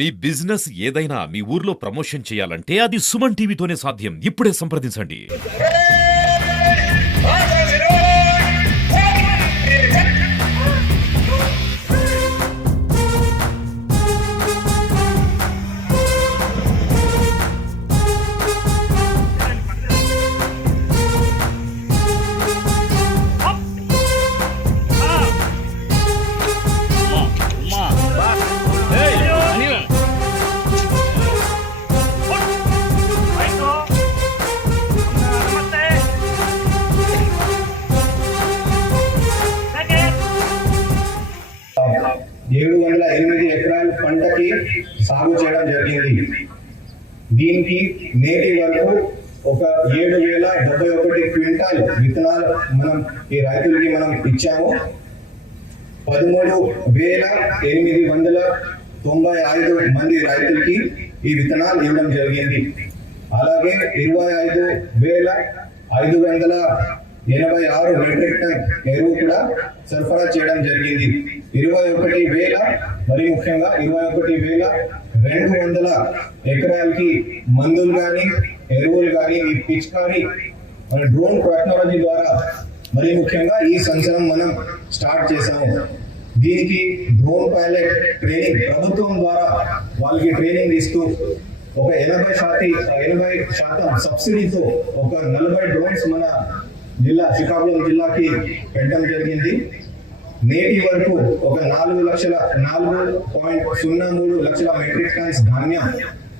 మీ business ఏదైనా మీ ఊర్లో promotion చేయాలంటే అది సుమన్ టీవీతోనే సాధ్యం. ఇప్పుడే సంప్రదించండి. ఎకరాల పంటకి సాగు చేయడం జరిగింది. దీనికి నేటి వరకు ఒక 7,071 క్వింటాల్ విత్తనాలు మనం ఈ రైతులకి మనం ఇచ్చాము. 13,895 మంది రైతులకి ఈ విత్తనాలు ఇవ్వడం జరిగింది. అలాగే 25,586 మెట్రిక్ టన్ ఎరువు కూడా సరఫరా చేయడం జరిగింది. 21,000 మరి ముఖ్యంగా 21,200 ఎకరాలకి మందులు కానీ ఎరువులు కానీ ఈ పిచికారీ మన డ్రోన్ టెక్నాలజీ ద్వారా మరి ముఖ్యంగా ఈ సంవత్సరం మనం స్టార్ట్ చేసాము. దీనికి డ్రోన్ పైలట్ ట్రైనింగ్ ప్రభుత్వం ద్వారా వాళ్ళకి ట్రైనింగ్ ఇస్తూ ఒక 80% సబ్సిడీతో ఒక 40 డ్రోన్స్ మన శ్రీకాకుళం జిల్లాకి పెట్టడం జరిగింది. నేటి వరకు ఒక 4,03 లక్షల మెట్రిక్ టన్స్ ధాన్యం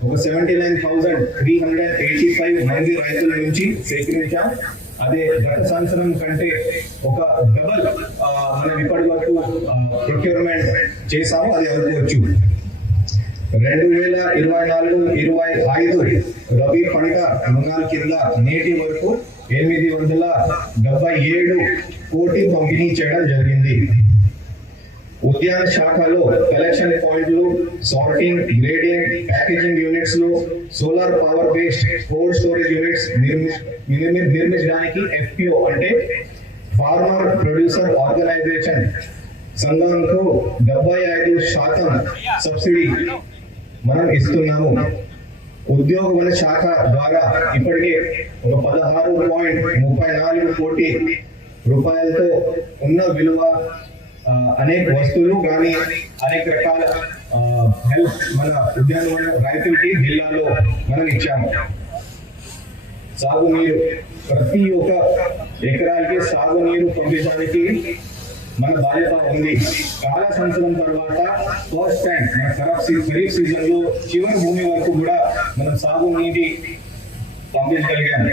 ఒక 79,385 మంది రైతుల నుంచి సేకరించాం. అదే గత సంవత్సరం కంటే ఒక డబల్ మనం ఇప్పటి వరకు ప్రొక్యూర్మెంట్ చేసాము. అది అనుకోవచ్చు. 2024-25 రబీ పంట రుణాల కింద నేటి వరకు 877 కోటి పంపిణీ చేయడం జరిగింది. ఉద్యాన శాఖలో కలెక్షన్ పాయింట్లు, సార్టింగ్, గ్రేడింగ్, ప్యాకేజింగ్ యూనిట్స్ లో solar power based cold storage units నిర్మించడానికి FPO అంటే ఫార్మర్ ప్రొడ్యూసర్ ఆర్గనైజేషన్ సంఘంకు 75% సబ్సిడీ మనం ఇస్తున్నాము. ఉద్యోగ వన శాఖ ద్వారా ఇప్పటికే ఒక 16.34 కోటి రూపాయలతో ఉన్న విలువ అనేక వస్తువులు కానీ అనేక రకాల హెల్ప్ మన ఉద్యానవన రైతులకి జిల్లాలో మనం ఇచ్చాము. సాగునీరు ప్రతి ఒక్క ఎకరాలకి సాగునీరు పంపించడానికి మన బాధ్యత ఉంది. చాలా సంవత్సరం తర్వాత ఫస్ట్ టైం మన ఖరీఫ్ సీజన్ లో చివరి భూమి వరకు కూడా మనం సాగునీటి పంపించగలిగాము.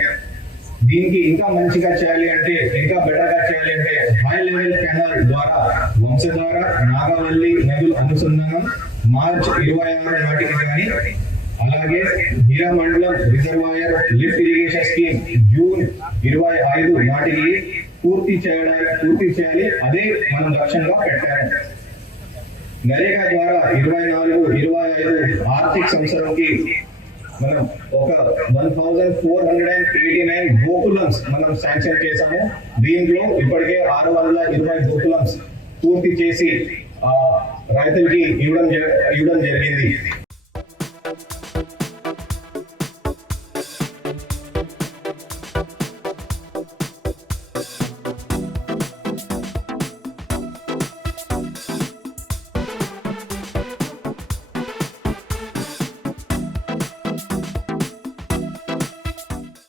దీనికి ఇంకా మంచిగా చేయాలి అంటే, ఇంకా బెటర్ గా చేయాలి అంటే హై లెవెల్ కెనాల్ ద్వారా వంశధార, నాగవల్లి నదుల అనుసంధానం మార్చ్ 26 నాటికి కానీ, అలాగే Hiramandalam reservoir lift irrigation scheme June 25 నాటికి పూర్తి చేయాలి. అదే మనం లక్ష్యంగా పెట్టాము. నరేగా ద్వారా 24-25 ఆర్థిక సంవత్సరంకి మనం ఒక 1,489 గోకులమ్స్ మనం శాంక్షన్ చేశాము. దీంట్లో ఇప్పటికే 620 గోకులమ్స్ పూర్తి చేసి రైతులకి ఇవ్వడం జరిగింది.